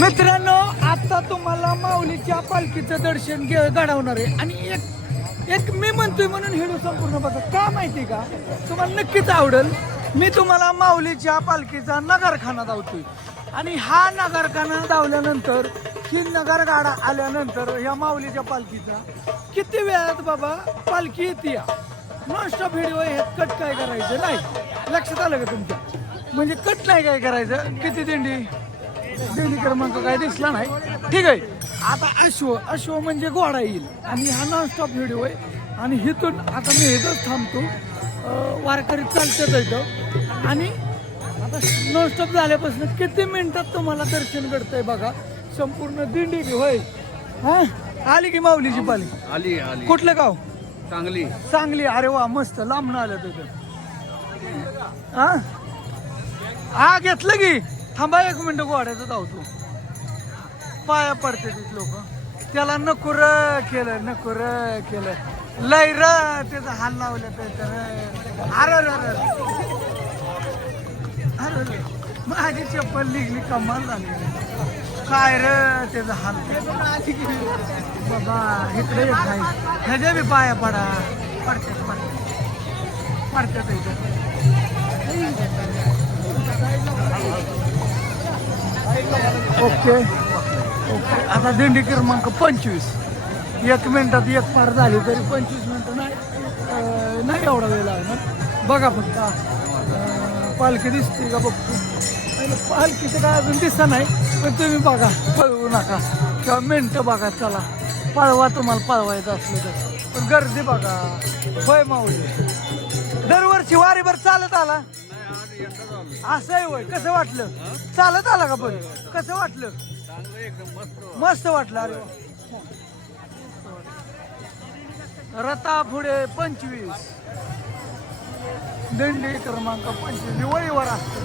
मित्रांनो आता तुम्हाला माऊलीच्या पालखीचं दर्शन घे घडवणार आहे. आणि एक एक मी म्हणतोय म्हणून हिडू संपूर्ण बघा. का माहिती का? तुम्हाला नक्कीच आवडेल. मी तुम्हाला माऊलीच्या पालखीचा नगरखाना धावतोय आणि हा नगरखाना धावल्यानंतर ही नगरगाडा आल्यानंतर या माऊलीच्या पालखीचा किती वेळात बाबा पालखी येते नॉनस्टॉप व्हिडिओ हे कट काय करायचं? नाही. लक्षात आलं का तुमच्या म्हणजे कट नाही काय करायचं? किती दिंडी? दिंडी क्रमांक काय दिसला नाही. ठीक आहे. आता अश्व अश्व म्हणजे घोडा येईल. आणि हा नॉनस्टॉप व्हिडिओ आहे. आणि हिथून आता मी इथंच थांबतो. वारकरी चालतात इथं. आणि आता नॉनस्टॉप झाल्यापासून किती मिनिटात तुम्हाला दर्शन घडतंय बघा. संपूर्ण दिंडी बी होय. हा? आली की माऊलीची पाली आली आली. कुठलं गाव? चांगली चांगली अरे वा मस्त. लांबणं आलं तुझं हा? हा घेतलं की? थांबा एक मिनटं गोड्याचं धावतो. पाया पडते तिथे लोक. त्याला नकुर केलं नकुर केलं लय र त्याचा हाल लावलं तर अरे अरे अरे. माझी चप्पल निघली कमाल झाली. काय र त्याचा हाल? बाबा इकडे एक ह्याच्या बी पाया पडा. पडते पडते पडते इथं. ओके. ओके आता दिंडी क्रमांक पंचवीस. एक मिनटात एक पार झाली तरी पंचवीस मिनटं नाही नाही एवढा वेळ लागणार. बघा फक्त पालखी दिसते का बघतो. पालखीचं काय अजून दिसत नाही पण तुम्ही बघा पळवू नका. किंवा मिनटं बघा चला. पळवा तुम्हाला पळवायचं असलं तर. पण गर्दी बघा. होय माऊली. दरवर्षी वारीभर चालत आला. असं आहे होय कसं वाटलं? चालत आला का पण? कसं वाटलं? मस्त वाटलं अरे रता पुढे पंचवीस. दंडी क्रमांक पंचवीस. दिवाळीवर असते.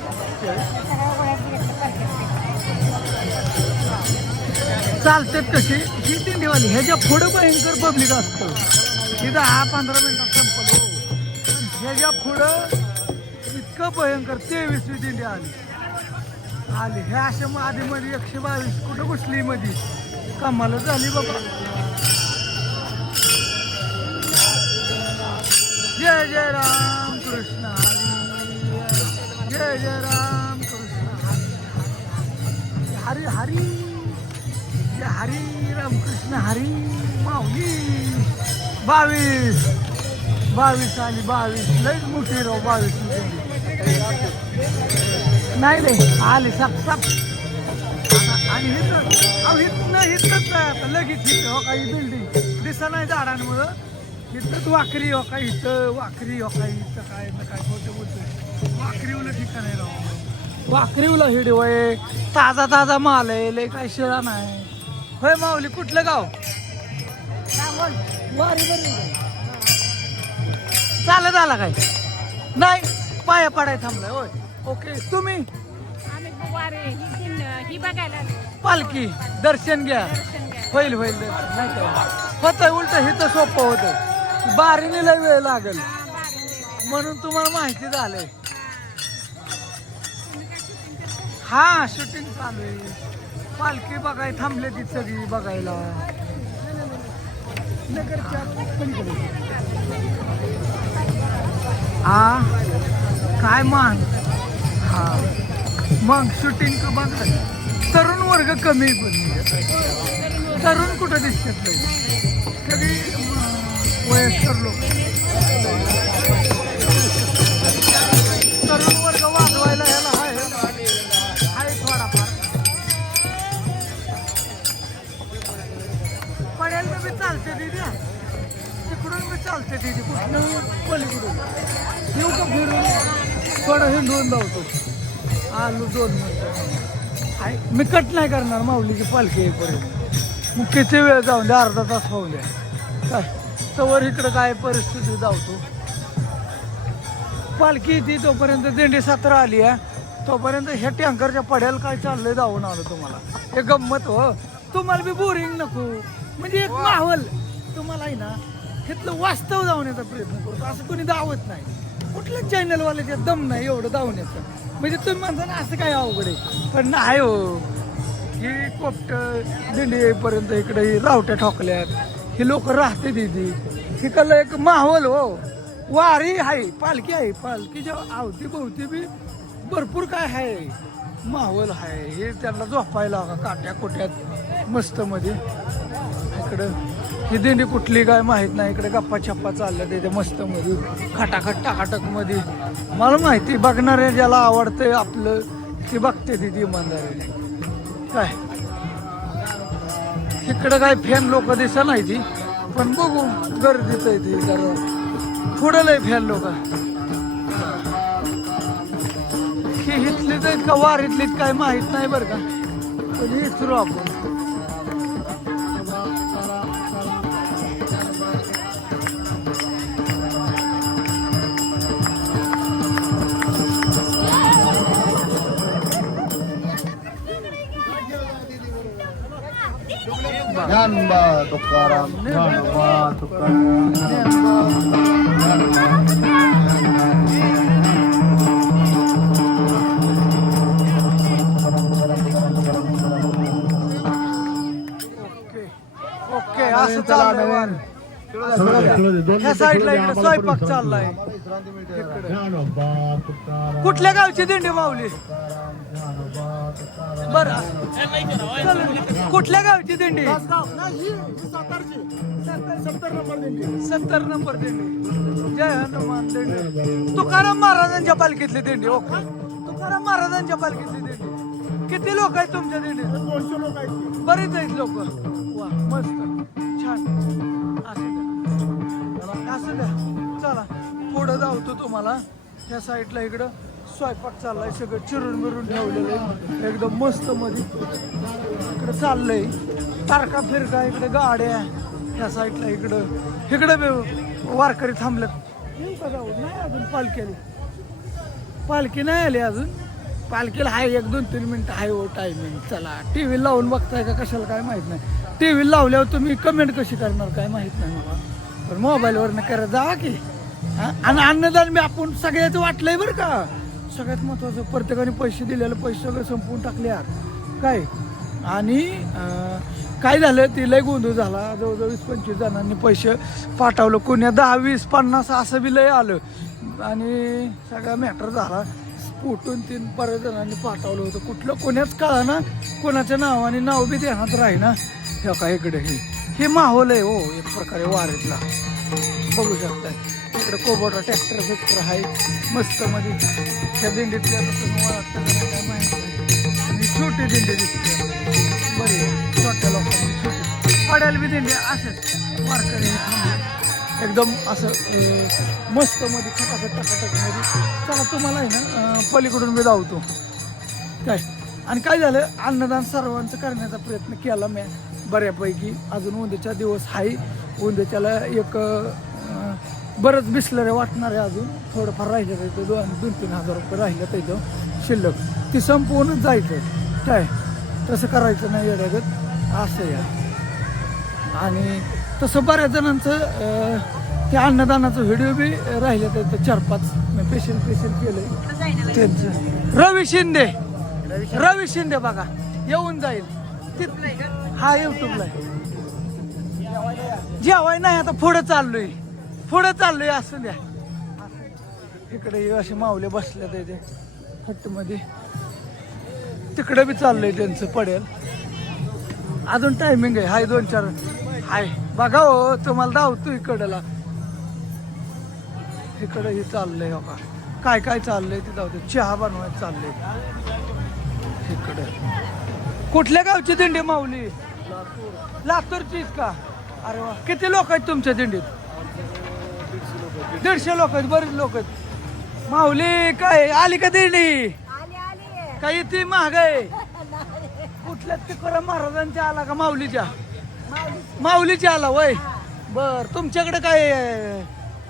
चालते कशी? ही दिंडीवाली ह्याच्या पुढं भयंकर पब्लिक असतं. इथं हा पंधरा मिनिटात संपलो ह्याच्या पुढं इतकं भयंकर तेवीसवी दिंडी आली. आली. हे अशा आधी मध्ये एकशे बावीस. कुठं घुसली मध्ये कमाल झाली बाबा. जय जय राम कृष्ण जय जय राम कृष्ण हरी. हरी जय हरी राम कृष्ण हरी. माऊली. बावीस. बावीस आली बावीस. लईच मोठी राव बावीस नाही नाही आली साप साप. आणि हिथं अहो हिथनं हिथंच नाही लगेच हिथं हो काही बिल्डिंग दिसा नाही झाडांमुळं. हिथंच वाकरी हो का इथं वाकरी हो काही इथं काय ना काय बोलते बोलतोय. वाकरीवलं ठिकाण आहे राव. वाकरीवला हिडी होय ताजा ताजा माल आहे लय काय शिळा नाही. होय माऊली कुठलं गाव? चालत आला काय? नाही पाया पडाय थांबलाय होय. ओके तुम्ही? आम्ही बुवारे ही दिन- ही बघायला आलो. पालखी दर्शन घ्या. होईल होईल दर्शन. नाही उलट हे तर सोपं होतं बारीने लय वेळ लागेल. म्हणून तुम्हाला माहिती झालंय. हा. शूटिंग चालू आहे. पालखी बघाय थांबले ती सगळी बघायला. नगरच्या पलीकडे. हा काय मान हा. मग शूटिंग बघ तरुण वर्ग कमी पण. तरुण कुठं दिसतात नाही सगळी वयस्कर लोक. तरुण वर्ग वाजवायला ह्याला आहे आहे थोडाफार. पडेल तर मी चालते दिदी. तिकडून मी चालते दिदी. कुठलं पलीकडून. येऊ का फिरून? थोडं हिंडून धावतो आलो दोन मिनिटं आहे मी कट नाही करणार माऊलीची पालखी येईपर्यंत. मग किती वेळ जाऊन द्या अर्धा तास होऊ द्या काय? तवर इकडं काय परिस्थिती धावतो. पालखी येते तोपर्यंत दिंडी सतरा आली आहे तोपर्यंत ह्या टँकरच्या पड्याला काय चाललंय धावून आलो तुम्हाला. हे गंमत हो. तुम्हाला बी बोरिंग नको. म्हणजे एक माहोल. तुम्हाला आहे ना तिथलं वास्तव धावण्याचा प्रयत्न करतो. असं कोणी धावत नाही. कुठल्याच चॅनलवाल्याच्या दम नाही एवढं धावण्याचं? म्हणजे तुम्ही म्हणता ना असं काय अवघड आहे? पण नाही हो. ही कोपट दिंडीपर्यंत इकडे ही रावट्या ठोकल्यात. ही लोक राहते दिदी तिकडलं एक माहोल हो. वारी आहे पालखी आहे. पालखीच्या आवती भोवती बी भरपूर काय आहे. माहोल आहे. हे त्यांना झोपायला काट्या कोट्यात मस्त मध्ये इकडं ही दिंडी कुठली काय माहीत नाही. इकडे गप्पा छप्पा चाललं तिथे मस्त मध्ये खटाखट टाकाटकमध्ये. मला माहिती बघणारे ज्याला आवडते आपलं ते बघते तिथे इमानदारीने. काय? इकडं काय फॅन लोक दिसत नाही ती पण बघू गर्दीत आहे ती जरा. पुढं लय फॅन लोक. ही इथलीच आहेत का वारीतलीच काय माहीत नाही बरं का. पण विचारू आपण. ज्ञानबा तुकाराम ज्ञानबा तुकाराम ओके असं चाललंय वारी. ह्या साईडला इकडे स्वयंपाक चाललाय. कुठल्या गावची दिंडी माऊली बरं. कुठल्या गावची दिंडी? सत्तर नंबर दिंडी. जय हनुमान दिंडी. तुकाराम महाराजांच्या पालखीतली दिंडी हो ओके तुकाराम महाराजांच्या पालखीतली दिंडी. किती लोक आहेत तुमच्या दिंडीत? बरेच आहेत लोक. वा मस्त. छान. असं द्या. असं द्या. चला पुढं जाऊतो तुम्हाला. या साईडला इकडं. स्वयंपाक चाललाय सगळं चिरून मिरून ठेवलेलं आहे. एकदम मस्त मध्ये. इकडं चाललंय. तारका फिरका इकडे गाड्या या साईडला इकडं. इकडं वारकरी थांबल्यात येऊ का नाही अजून पालखी आली. पालखी नाही आली अजून. पालखीला आहे एक दोन तीन मिनिटं आहे हो टायमिंग चला टी व्ही लावून बघताय का कशाला काय माहीत नाही. टी व्ही लावल्यावर तुम्ही कमेंट कशी करणार काय माहीत नाही मला. पण मोबाईलवरनं करत जावा की. आणि अन्नदान मी आपण सगळ्याचं वाटलंय बरं का. सगळ्यात महत्त्वाचं प्रत्येकाने पैसे दिलेले पैसे सगळे संपवून टाकले यार. काय? आणि काय झालं? ती लय गोंधळ झाला. जवळजवळ वीस पंचवीस जणांनी पैसे पाठवलं. कोण्या दहा वीस पन्नास असं बी लय आलं. आणि सगळा मॅटर झाला. स्फोटून तीन बऱ्याच जणांनी पाठवलं होतं. कुठलं कोण्याच कळा ना कोणाच्या नावाने नाव बी देणार राही ना हे का इकडे हे? हे माहोल आहे हो एक प्रकारे वारेतला. बघू शकताय. इकडे कोबोटा ट्रॅक्टर बिक्टर आहे. मस्त मध्ये. त्या दिंडीतल्या आता काय आणि छोटी दिंडी दिसते. बरी छोट्या लोकांची छोटी. पड्याला बी दिंडी असंच. वारकरी एकदम असं मस्त मध्ये खटाखट टकाटकमध्ये. चला तुम्हाला आहे ना पलीकडून मी धावतो. काय? आणि काय झालं? अन्नदान सर्वांचं करण्याचा प्रयत्न केला मी. बऱ्यापैकी अजून उंदेच्या दिवस आहे. उद्याच्याला एक बरंच बिसलरे वाटणार आहे अजून. थोडंफार राहिलं तर दोन दोन तीन हजार रुपये राहिलं तर शिल्लक. ती संपवूनच जायचं. काय? तसं करायचं नाही येड्यागत असं या. आणि तसं बऱ्याच जणांचं ते त्या अन्नदानाचं व्हिडिओ बी राहिलं तर चार पाच मी पेशंट पेशंट केलंय. त्यांचं. रवी शिंदे. रवी शिंदे बघा. येऊन जाईल. हा युट्यूबला जेवाय नाही आता पुढं चाललोय. पुढं चाललोय असं द्या. इकडे असे माऊले बसले ते हट्टमध्ये मध्ये तिकडे बी चाललंय त्यांचं पडेल. अजून टायमिंग आहे हाय दोन चार हाय. बघा हो तुम्हाला धावतो इकडला. इकडे हे चाललंय हो का काय काय चाललंय ते धावतो चहा बनवायचं चाललंय. इकडे. कुठल्या गावची दिंडी माऊली? लातूरचीच का? अरे वा. किती लोक आहेत तुमच्या दिंडीत? दीडशे लोक आहेत बरेच लोक आहेत. माऊली काय आली का दिंडी? काही ती महाग आहे कुठल्या तुकाराम महाराजांच्या आला का माऊलीच्या? माऊलीच्या. आला वय? बर तुमच्याकडे काय?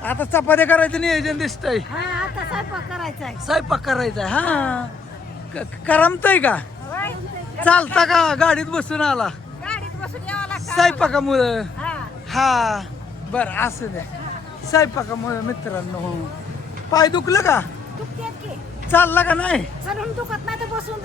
आता चपात्या करायचं नियोजन दिसतंय. हा आता स्वयंपाक करायचा आहे. स्वयंपाक करायचा आहे, हा? करमतय का? चालता का गाडीत बसून आला? स्वयंपाकामुळं? हा. हा. बर असं द्या. स्वयंपाकामुळे मित्रांनो. पाय दुखलं का? चालला का नाही? चलून दुखत नाही तर बसून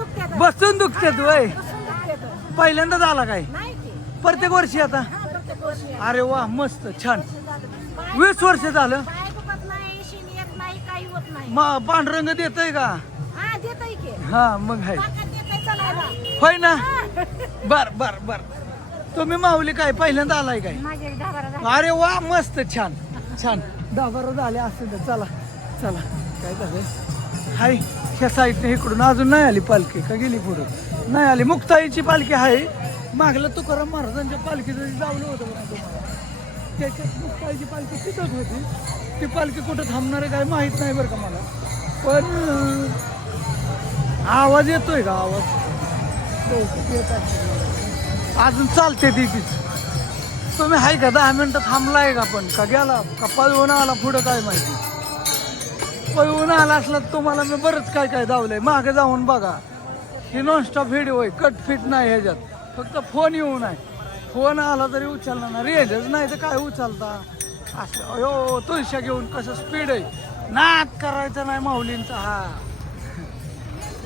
वय बसून पहिल्यांदाच आला काय? नाही की. प्रत्येक वर्षी आता? हा प्रत्येक वर्षी. आहे. अरे वा मस्त छान. पाय- वीस वर्ष झालं? पाय दुखत नाही शिन येत नाही काही होत नाही. मग पांढरंग देतय का? हा देतय की. हा मग आहे. ताकद देतय चालायला. होय ना? बर बर बर. तुम्ही माऊली काय पहिल्यांदा आलाय काय? माझे दहा बारा झाले. अरे वा मस्त छान. छान. दहा बारा झाले असतील तर चला चला. काय झालं हाय ह्या साईडने इकडून अजून नाही आली पालखी. का गेली पुढं? नाही आली. मुक्ताईची पालखी आहे. मागलं तुकाराम महाराजांच्या पालखीचं जावलं होतं बघा तुम्हाला. त्याच्यात मुक्ताईची पालखी तिथंच होती. ती पालखी कुठं थांबणार आहे काय माहीत नाही बरं का मला. पण आवाज येतोय का आवाज? अजून चालते ती तीच तुम्ही हाय का? दहा मिनटं थांबलाय का पण? का गेला? का पळवून आला पुढं काय माहिती? पळवून आला असला तर तुम्हाला मी बरंच काय काय दावलंय मागे जाऊन बघा. ही नॉनस्टॉप व्हिडिओ आहे. कट फिट नाही ह्याच्यात. फक्त फोन येऊ नाही फोन आला तरी उचलला ना रेंजच नाही तर काय उचलता? असं अयो तुळशा घेऊन कसं स्पीड आहे? नाद करायचा नाही माऊलींचा हा.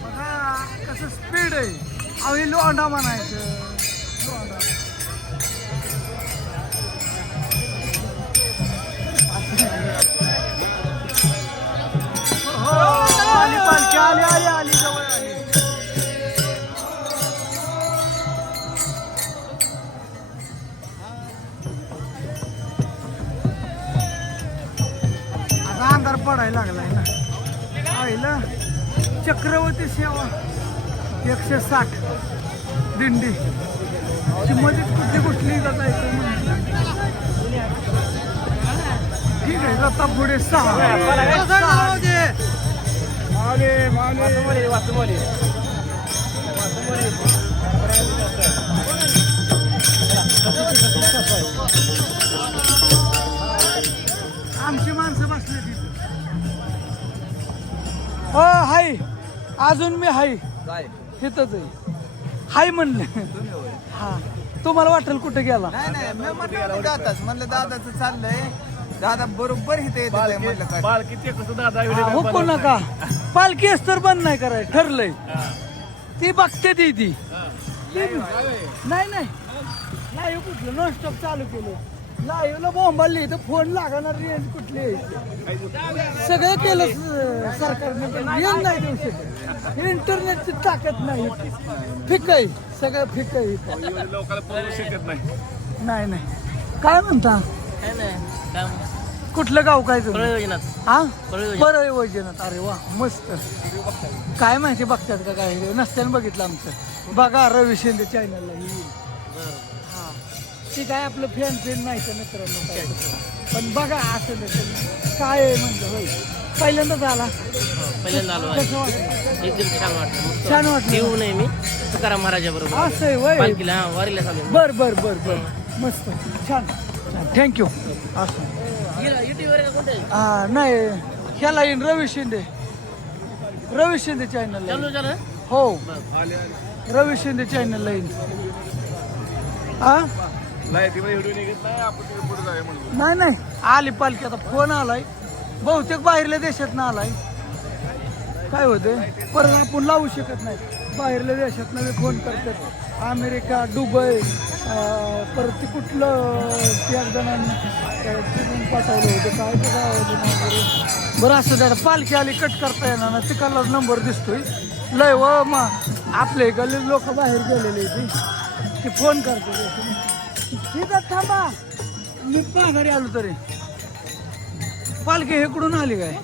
बघा कसं स्पीड आहे. अहो लोंडा म्हणायचं. लोंडा आली आली आली आली जवळ आली आता अंधार पडायला लागलाय ना पाहिलं चक्रवर्ती सेवा एकशे साठ दिंडी ती मध्ये कुठली कुठली जाता म्हणलं. ठीक आहे रथा पुढे सहा आमची माणसं बसले तिथे. हो हाय. अजून मी हाय. इथंच आहे. हाय म्हणलं. हा. तुम्हाला वाटेल कुठे गेला. नाही नाही. मी म्हटलं दादाच म्हणलं दादाचं चाललंय. दादा बरोबर इथे येत काय कसं दादा हा, हुकू नका पालखी तर बंद नाही कराय ठरलंय. ती बघते ती ती. नाही नाही. लाईव्ह कुठलं? नॉनस्टॉप चालू केलं. लाईव्हला बोंबाली तर फोन लागणार रेंज कुठली आहे? सगळं केलं स- सरकारने पण रेंज नाही देऊ शकत. इंटरनेटची ताकद नाही. फिक आहे. सगळं फिक आहे. इथं. लोकांना पोहोचू शकत नाही. नाही नाही. काय म्हणता? कुठलं गाव काय तुमचं? हा? परळ योजनात अरे वा मस्त. काय माहिती बघतात का काय? नसत्यानं बघितलं आमचं. बघा रवी शिंदे चॅनलला हा. ती काय आपलं फॅन फॅन नाही तर मित्रांनो? काय? पण बघा असं काय आहे म्हणलं होय? पहिल्यांदाच आला. पहिल्यांदा आलो आहे. कसं वाटलं? एकदम छान वाटलं. मस्त छान वाटलं. येऊ नये मी. तुकाराम महाराजा बरोबर असं आहे वय पालखीला हा वारीला चालू बर बर बर बर. मस्त. छान. थँक्यू असं हा नाही ह्याला येईन रवी शिंदे. रवी शिंदे चॅनलला झालं? हो. रवी शिंदे चॅनलला येईन. हा नाही नाही आली पालखी आता फोन आलाय. बहुतेक बाहेरल्या देशात ना आलाय. काय होते परत आपण लावू शकत नाही. बाहेरल्या देशात नवे फोन करतात. अमेरिका दुबई परत ते कुठलं ते जणांनी तिकडून पाठवलं होतं. काय ते बरं. असं दादा पालखी आली कट करता येणार ना तिकडला नंबर दिसतोय. लय व मग आपले गल्ली लोक बाहेर गेलेले ते ते फोन करते ठीक आहे थांबा. मी घरी आलो तरी. पालखी हेकडून आली काय?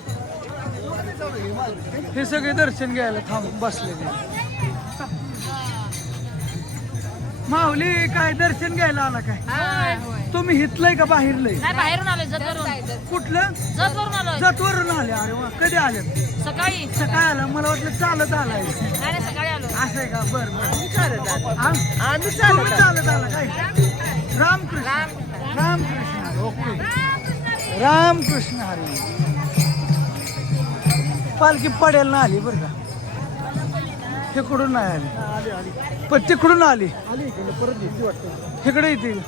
हे सगळे दर्शन घ्यायला थांब बसले माऊली काय दर्शन घ्यायला आला काय? तुम्ही हितलंय का बाहेरलंय? नाही बाहेरून आलोय जतवरून. कुठलं? जतवरून आलोय. जतवरून आले. अरे वा कधी आले? सकाळी. सकाळी आला. मला वाटलं चालत आलाय. नाही नाही, सकाळी आलो. असं आहे का? बर बर. चालत आला. तुम्ही चालत आला काय? रामकृष्ण. रामकृष्ण. हरी, ओके. रामकृष्ण हरी. पालखी पडेल ना आली बरं का? तिकडून नाही आली. पण तिकडून आली. परत इकडे येतील.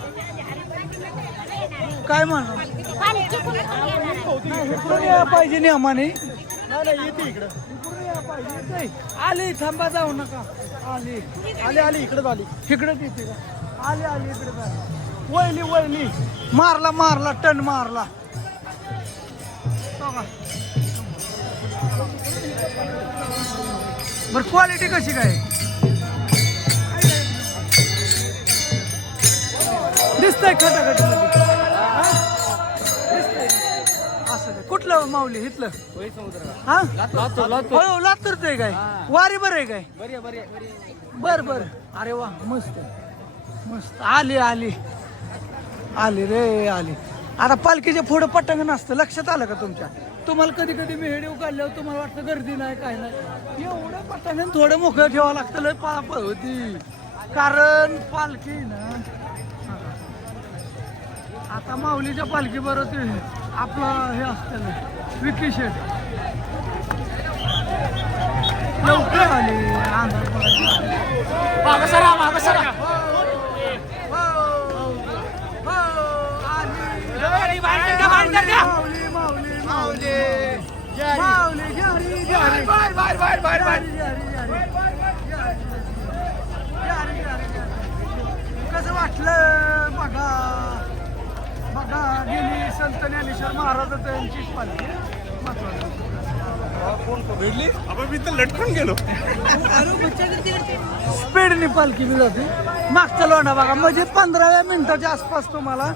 काय नाही, इकडून यायला पाहिजे नियमाने. इकडून यायला पाहिजे. नाही, आले थांबा जाऊ नका. आली. आली आली इकडे आली इकडे येते का आली आली इकडे आली वळली वळली. मारला मारला टन मारला. बर क्वालिटी कशी काय? दिसतंय खटाखट असं कुठलं माऊली इथलं? हा? हो लातूरच आहे काय? वारी बरं आहे काय? बर बर. अरे वा मस्त मस्त. आली आली. आली रे आली. आता पालखीच्या पुढं पटंग नसतं. लक्षात आलं का तुमच्या? तुम्हाला कधी कधी मी हेडिओ काढल्यावर तुम्हाला वाटतं गर्दी नाही काय नाही. एवढं पटंग थोडं मोकळं ठेवावं लागतं लय पापळ होती कारण पालखी ना. आता माऊलीच्या पालखी बरोबर आपलं हे असतं विकी शेट लवकर आली अंधार कसं वाटलं बघा बघा गेली संत ज्ञानेश्वर महाराज यांची पालखी आपण मी तर लटकून गेलो. स्पीडने पालखी मी जाते मागचा लोणा बघा म्हणजे पंधराव्या मिनिटाच्या आसपास तुम्हाला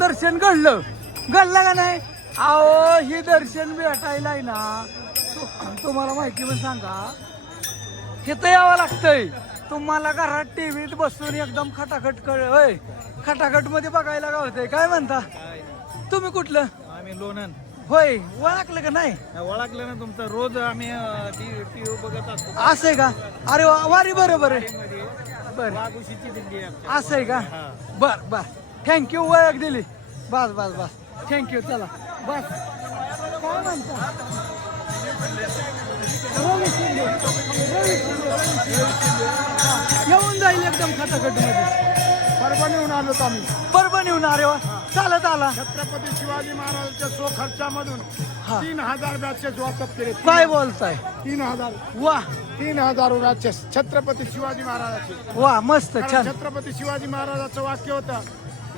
दर्शन घडलं. घडलं का नाही? अहो ही दर्शन भेटायला आहे ना. तु- तुम्हाला माहिती पण सांगा. इथं यावं लागतंय. तुम्हाला घरात टीव्हीत बसून एकदम खटाखट कळ होय खटाखटमध्ये बघायला गावतंय. काय म्हणता? तुम्ही कुठलं? आम्ही लोणन होय ओळखलं का नाही? ओळखलं ना तुमचं. रोज आम्ही बघत असतो. असं आहे का? अरे वा वारी बरोबर आहे बर. वाघुशीची दिंडी आहे आमची. असं आहे का? बर बर. थँक्यू ओळख दिली. बस बस बस. थँक्यू चला. बस. काय म्हणता? रवी शिंदे. रवी शिंदे, रवी शिंदे. हा, येऊन जाईल एकदम खटाखटमध्ये परभणीहून आलो आम्ही. परभणीहून अरे वा. चालत आला. छत्रपती शिवाजी महाराजांच्या सो खर्चामधून हा. तीन हजार बॅचेस वाटप केले. काय बोलताय? तीन हजार. वा. तीन हजार बॅचेस छत्रपती शिवाजी महाराजाचे. वा मस्त कारण छान. छत्रपती शिवाजी महाराजाचं वाक्य होतं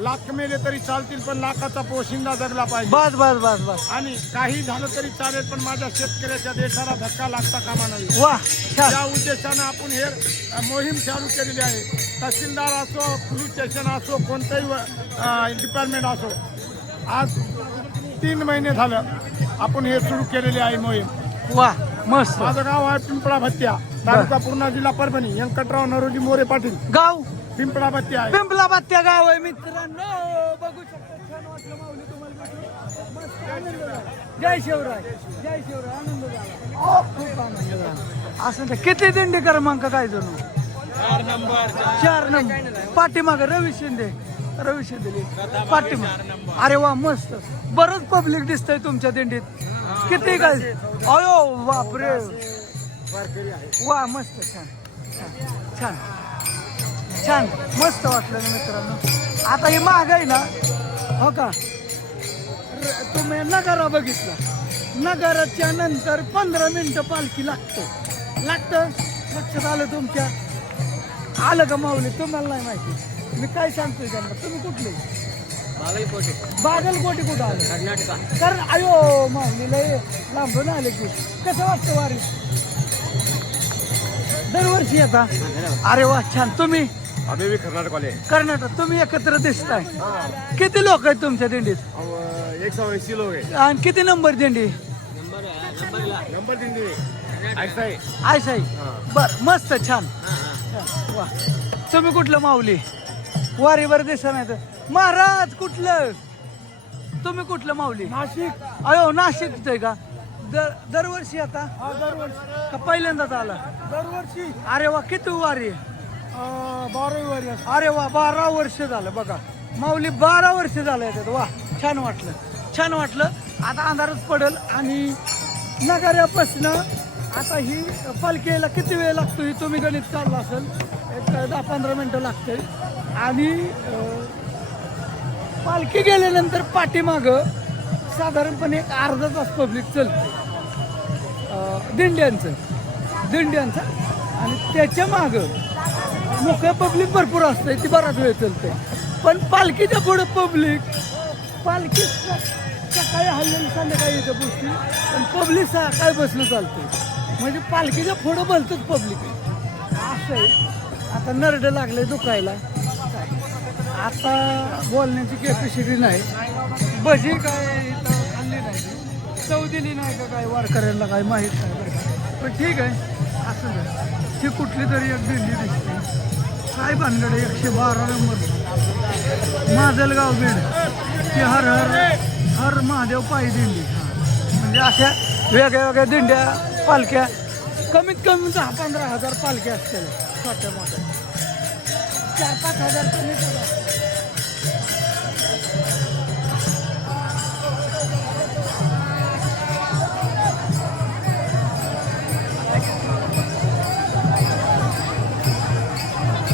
लाख मेले तरी चालतील पण लाखाचा पोशिंदा जगला पाहिजे. बस बस बस बस. आणि काही झालं तरी चालेल पण माझ्या शेतकऱ्याच्या देशाला धक्का लागता कामा नये. वा छान. या उद्देशानं आपण हे अ, मोहीम चालू केलेली आहे. तहसीलदार असो पोलीस स्टेशन असो कोणतंही डिपार्टमेंट असो आज तीन महिने झालं आपण हे सुरू केलेले आहे मोहीम. वा मस्त. माझं गाव आहे पिंपळा भत्त्या तालुका पूर्णा जिल्हा परभणी. व्यंकटराव नरोजी मोरे पाटील. गाव? पिंपळा भत्त्या आहे. पिंपला बात्या गाव आहे मित्रांनो. बघू शकता छान वाटलं माऊली तुम्हाला भेटून. मस्त आनंद झाला. जय शिवराय. जय शिवराय. आनंद झाला. खूप आनंद झाला. असं ते किती दिंडी क्रमांक काय जणू? चार नंबर. पाठीमाग रवी शिंदे. रवी शिंदे. पाठीमाग. अरे वा मस्त. बरंच पब्लिक दिसतंय तुमच्या दिंडीत. किती काय? अयो बापरे. वा मस्त. छान. छान. छान. छान. मस्त वाटलं ना मित्रांनो. आता हे महाग आहे ना हो का? तुम्ही नगारा बघितला. नगाराच्या नंतर पंधरा मिनिटं पालखी लागतो. लागतं? लक्षात आलं तुमच्या? आलं का माऊली? तुम्हाला नाही माहिती. मी काय सांगतोय त्यांना? तुम्ही कुठले? बागलकोटे. कुठं आलं? कर्नाटका. कारण अयो माऊली लय लांबून आले की. कसं वाटतं वारी? दरवर्षी येता? अरे वा छान. तुम्ही? आम्ही बी कर्नाटकवाले. कर्नाटक तुम्ही एकत्र दिसताय. किती लोक आहेत तुमच्या दिंडीत? एक सौ ऐंशी लोग आहे आणि किती नंबर दिंडी? नंबर तीन ऐसा आहे आयशाई बर मस्त छान. वा. तुम्ही कुठलं माऊली? वारीवर दिसा नाही तर. महाराज कुठलं? तुम्ही कुठलं माऊली? नाशिक. अयो नाशिक आहे का? दर दरवर्षी आता? का पहिल्यांदाच आला? दरवर्षी. अरे वा किती वारी आहे? बारावी वारी अरे वा बारा वर्ष झालं बघा. माऊली बारा वर्ष झालं येतात वा छान वाटलं. छान वाटलं. आता अंधारच पडेल आणि नगाऱ्यापासनं आता ही पालखीला किती वेळ लागतो ही तुम्ही गणित काढला असेल एक दहा पंधरा मिनटं लागते आणि पालखी गेल्यानंतर पाठीमागं साधारणपणे एक अर्धा तास पब्लिक चलते दिंड्यांचं. दिंड्यांचं. आणि त्याच्या मागं मोकळ्या पब्लिक भरपूर असते ती बराच वेळ चालते पण पालखीच्या पुढं पब्लिक पालखी सकाळी हल्लेली संध्याकाळी येतं गोष्टी पण पब्लिक सकाळी बसणं चालते म्हणजे पालखीच्या पुढं बोलतंच पब्लिक असं आहे. आता नरडं लागलं आहे दुखायला. आता बोलण्याची कॅपॅसिटी नाही. भजी काय हल्ली खाल्ली नाही. चव दिली नाही का काय वारकऱ्यांना काय माहीत नाही पण ठीक आहे. असं झालं. ही कुठली तरी एक दिंडी दिसते. काय भानगड एकशे बारा नंबर. माजलगाव बीड. ती हर हर हर महादेव पायी दिंडी. म्हणजे अशा वेगळ्या वेगळ्या दिंड्या पालख्या. कमीत कमी दहा पंधरा हजार पालख्या असतील. छोट्या मोठ्या. चार पाच हजार कमी